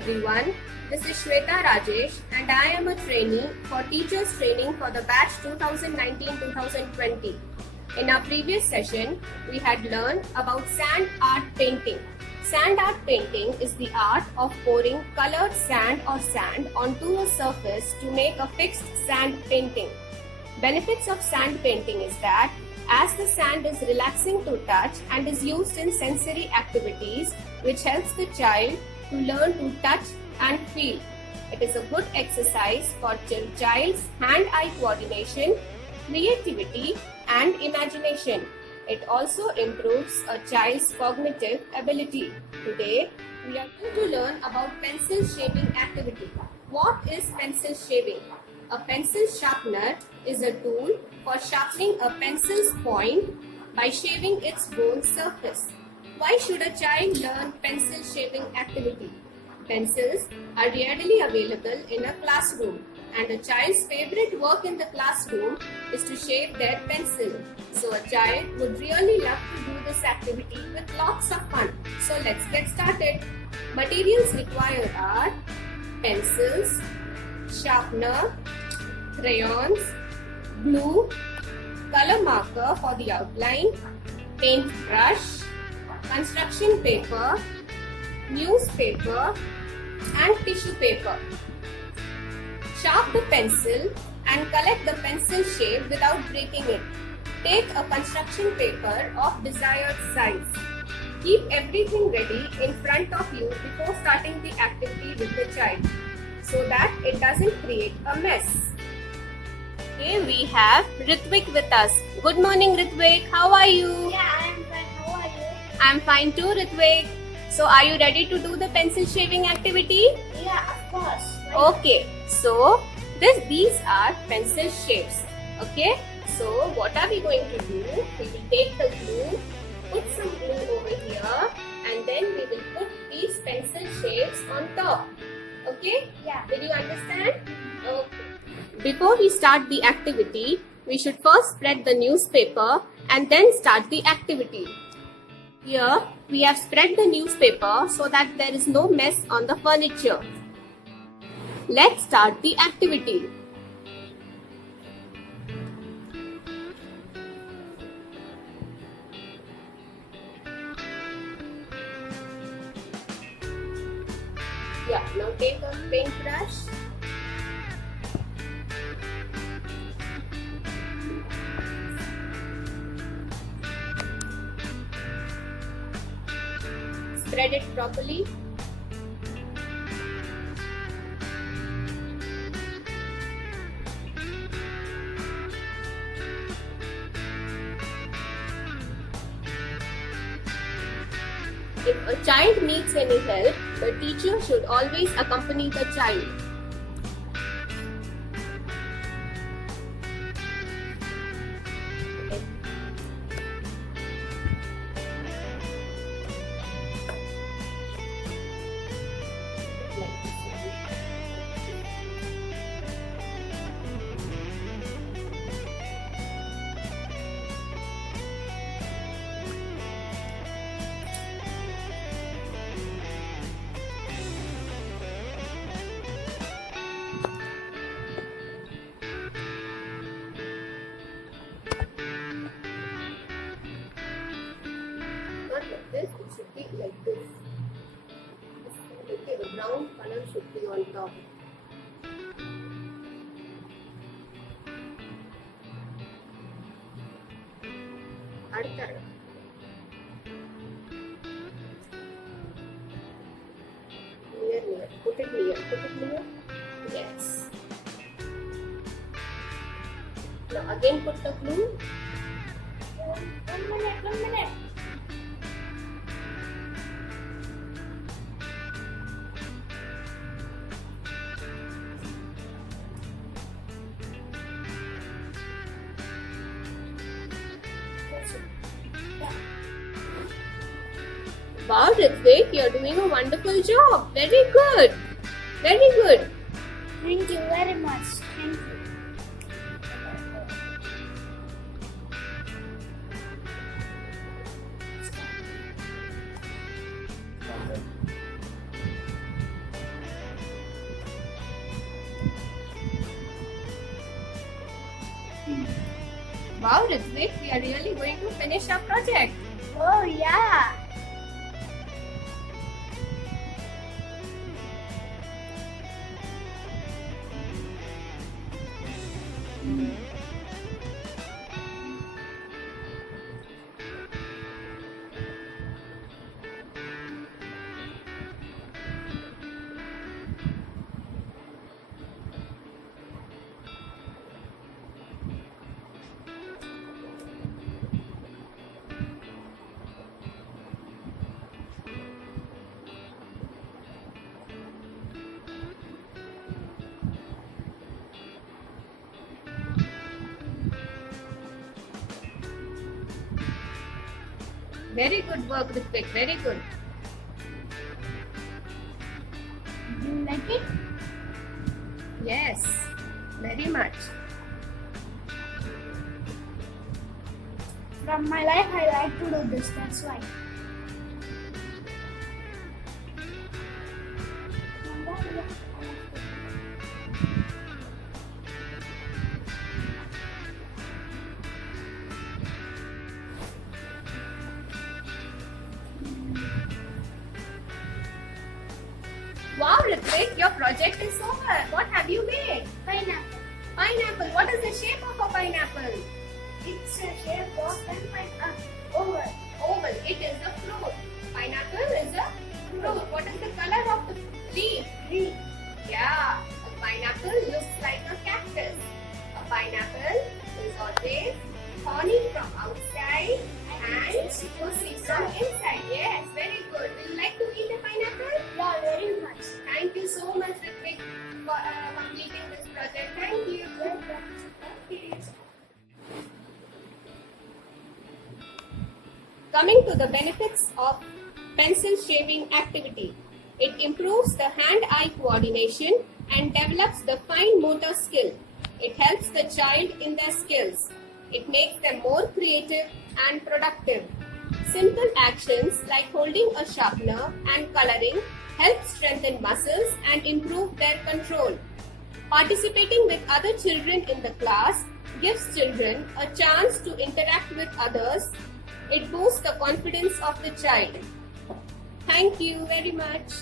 everyone. This is Shweta Rajesh and I am a trainee for Teachers Training for the batch 2019-2020. In our previous session, we had learned about sand art painting. Sand art painting is the art of pouring colored sand or sand onto a surface to make a fixed sand painting. Benefits of sand painting is that as the sand is relaxing to touch and is used in sensory activities which helps the child to learn to touch and feel. It is a good exercise for child's hand-eye coordination, creativity and imagination. It also improves a child's cognitive ability. Today, we are going to learn about pencil shaving activity. What is pencil shaving? A pencil sharpener is a tool for sharpening a pencil's point by shaving its bone surface. Why should a child learn pencil shaving activity? Pencils are readily available in a classroom, and a child's favorite work in the classroom is to shave their pencil. So a child would really love to do this activity with lots of fun. So let's get started. Materials required are pencils, sharpener, crayons, glue, color marker for the outline, paintbrush, construction paper, newspaper and tissue paper. Sharp the pencil and collect the pencil shape without breaking it. Take a construction paper of desired size. Keep everything ready in front of you before starting the activity with the child so that it doesn't create a mess. Here we have Ritvik with us. Good morning, Ritvik. How are you? Yeah, I am fine. How are you? I am fine too, Ritvik. So, are you ready to do the pencil shaving activity? Yeah, of course. Okay. So, these are pencil shapes. Okay. So, what are we going to do? We will take the glue, put some glue over here, and then we will put these pencil shapes on top. Okay? Yeah. Did you understand? Okay. Before we start the activity, we should first spread the newspaper and then start the activity. Here, we have spread the newspaper so that there is no mess on the furniture. Let's start the activity. Yeah, now take a paintbrush. Spread it properly. If a child needs any help, the teacher should always accompany the child. Not like this, it should be like this. Okay, the brown color should be on top. Near, put it near. Yes. Now again put the glue. 1 minute. Wow, Ritvik, you're doing a wonderful job. Very good. Very good. Thank you very much. Thank you. Wow, Ritvik, we are really going to finish our project. Oh, yeah. Very good work, Ritvik. Very good. Do you like it? Yes, very much. From my life, I like to do this. That's why. Wow, Ritvik, your project is over. What have you made? Pineapple. Pineapple. What is the shape of a pineapple? It's a shape of an oval. Oval. It is a fruit. Pineapple is a fruit. What is the color of the leaf? Green. Yeah, a pineapple looks like a cactus. A pineapple is always thorny from outside and juicy from inside. Yes, very good. Would you like to eat a pineapple? Yeah, very much. Thank you so much, Ritvik, for completing this project. Thank you. Okay. Coming to the benefits of pencil shaving activity. It improves the hand-eye coordination and develops the fine motor skill. It helps the child in their skills. It makes them more creative and productive. Simple actions like holding a sharpener and coloring help strengthen muscles and improve their control. Participating with other children in the class gives children a chance to interact with others. It boosts the confidence of the child. Thank you very much.